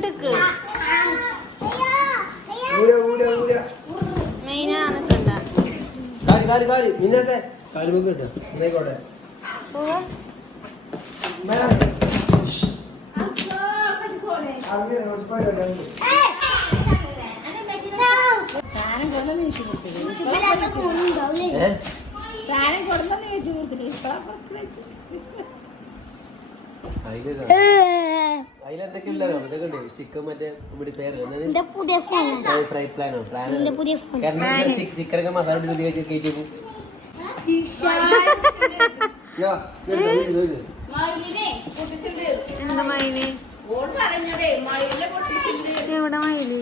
ഇങ്ങോട്ടേക്ക് മെയിനാണ് ചിക്കൻ മറ്റേ പേര് ചിക്കനൊക്കെ മസാല കയറ്റി എവിടെ മയില്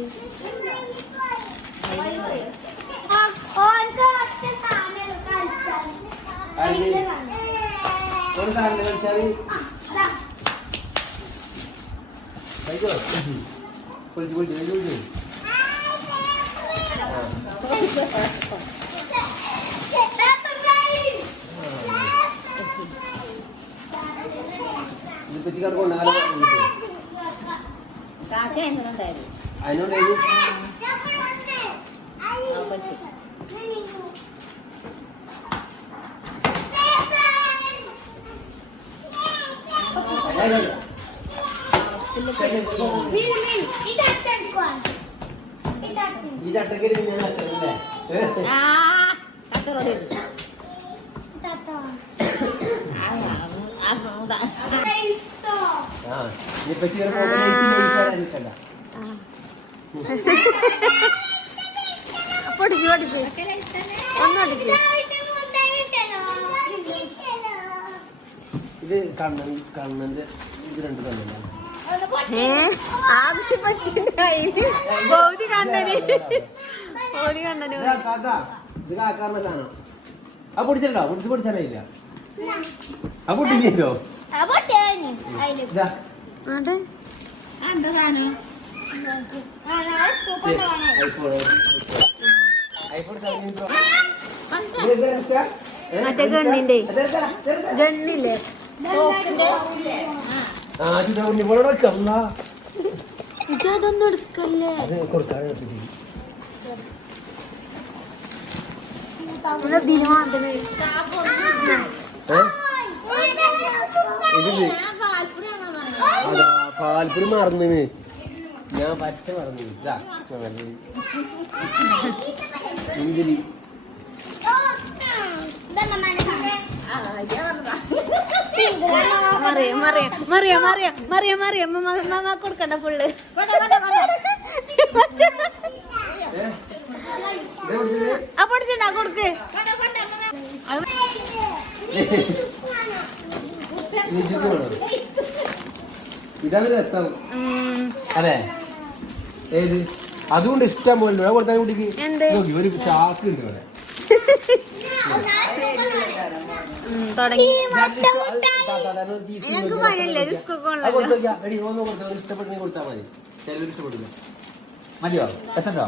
ഈ ചട്ടക്കരി ഇത് കണ്ണന്റെ ഇത് രണ്ട് കണ്ണല്ല ആ പൊടിച്ചിട്ടുണ്ടോ പൊടിച്ചാലില്ല ആ പൊട്ടിച്ചോ മറ്റേ ഗണ്ണിന്റെ ഗണ്ണില്ലേ ഇതൊന്നും എടുക്കല്ലേ പാൽപ്പുരി മറന്നിന് ഞാൻ പറ്റ മറന്നു മുന്തിരി കൊടുക്കണ്ട ഫുള്ള് പൊടിച്ചിണ്ടാ കൊടുക്ക് ഇതാണ് രസം അല്ലേ ഏത് അതുകൊണ്ട് ഇഷ്ടം പോലെ കൊടുത്താൽ കുട്ടിക്ക് ഒരു ചാക്ക് ഉണ്ട് ഇവിടെ ഇഷ്ടപ്പെട്ട കൊടുത്താൽ മതി ചിലർ ഇഷ്ടപ്പെട്ടില്ല മതിയോ രസമുണ്ടോ